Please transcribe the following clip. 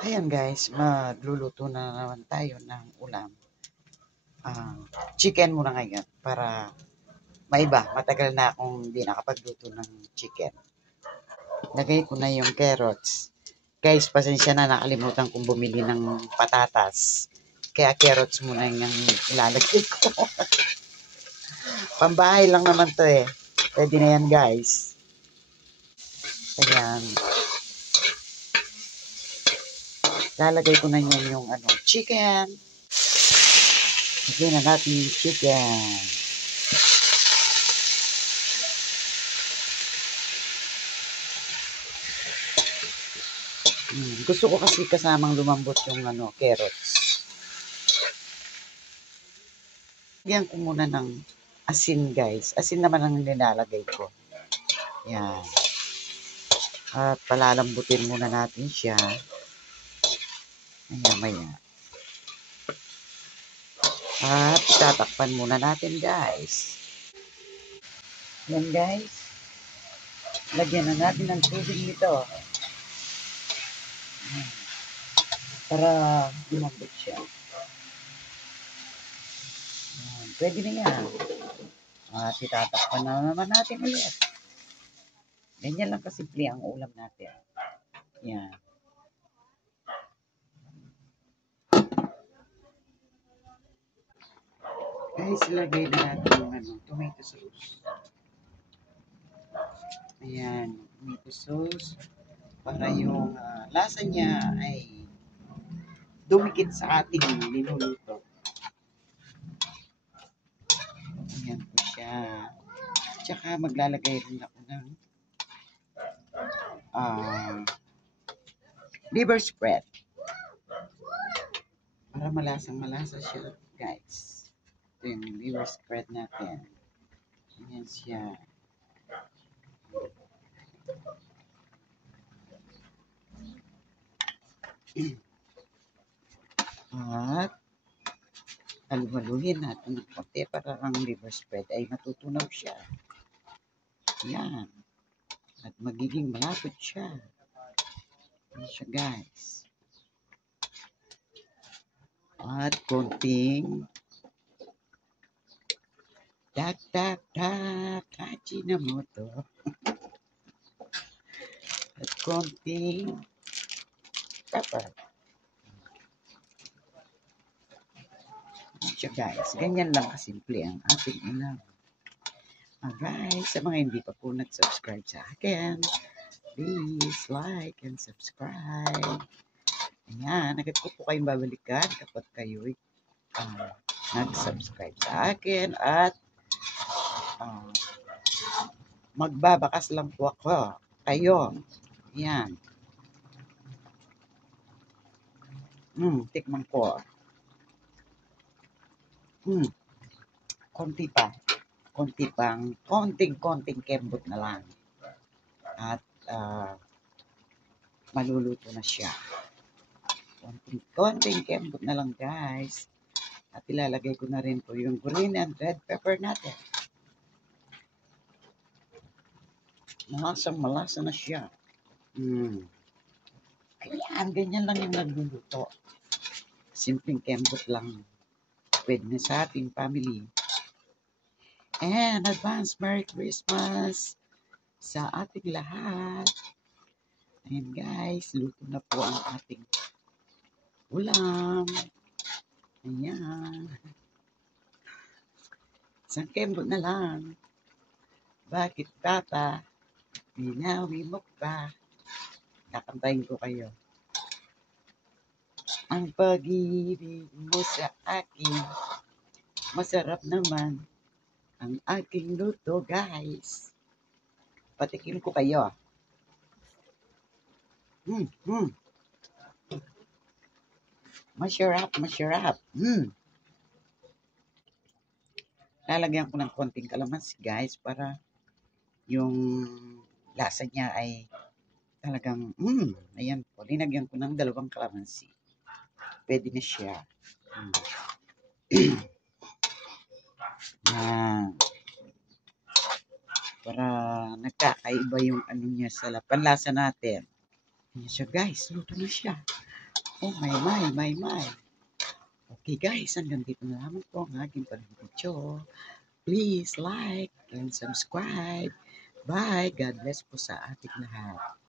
Ayan guys, magluluto na naman tayo ng ulam. Chicken muna ngayon para maiba. Matagal na akong hindi nakapagluto ng chicken. Lagay ko na yung carrots. Guys, pasensya na, nakalimutan kong bumili ng patatas. Kaya carrots muna yung ilalagay ko. Pambahay lang naman to eh. Pwede na yan guys. Ayan. Lalagay ko na yan yung chicken. Lagyan na natin yung chicken. Gusto ko kasi kasamang lumambot yung carrots. Lagyan ko muna ng asin guys. Asin naman ang nilalagay ko. Yan. At palalambutin muna natin siya. Ayan, maya. At itatakpan muna natin guys. Yan guys. Lagyan na natin ng tubig nito. Para lumambot siya. Pwede na yan. At itatakpan na naman natin ulit. Ganyan lang kasimple ang ulam natin. Yan. Guys, lagay na natin yung tomato sauce. Ayan, tomato sauce. Para yung lasa niya ay dumikit sa ating niluluto. Ayan po siya. Tsaka maglalagay rin ako ng liver spread. Para malasang-malasa siya, guys. Ito yung liver spread natin. Ayan siya. At haluhaluhin natin ng konti para ang liver spread ay matutunaw siya. Ayan. At magiging malapot siya. Ayan siya, guys. At konting Ajinomoto. At konting pepper. Ayan siya, guys. Ganyan lang kasimple ang ating ulam. Guys, sa mga hindi pa po nag-subscribe sa akin, please like and subscribe. Ayan, agad ko po kayong babalikan kapag kayo'y nag-subscribe sa akin at magbabakas lang po ako kayo. Ayan. Tikman ko. Konti pa. Konting kembot na lang. At maluluto na siya. Konting kembot na lang guys. At ilalagay ko na rin po yung green and red pepper natin. Malasa na siya. Ganyan lang yung nagluluto. Simpleng kembot lang. Pwede na sa ating family. And advance Merry Christmas sa ating lahat. Ayan guys, luto na po ang ating ulam. Ayan. Isang kembot na lang. Bakit tata? Binawi mo pa. Kakantayin ko kayo. Ang pag-ibig mo sa akin, masarap naman ang aking luto, guys. Patikim ko kayo. Masarap. Lalagyan ko ng konting kalamansi, guys, para yung lasa niya ay talagang, ayan po. Linagyan ko ng 2 kalamansi. Pwede na siya. Para nagkakaiba yung niya sa panlasa natin. Ayan siya guys, luto na siya. Oh, my. Okay guys, hanggang dito na lamang po ang aking pag-video. Please like and subscribe. Bye. God bless po sa ating lahat.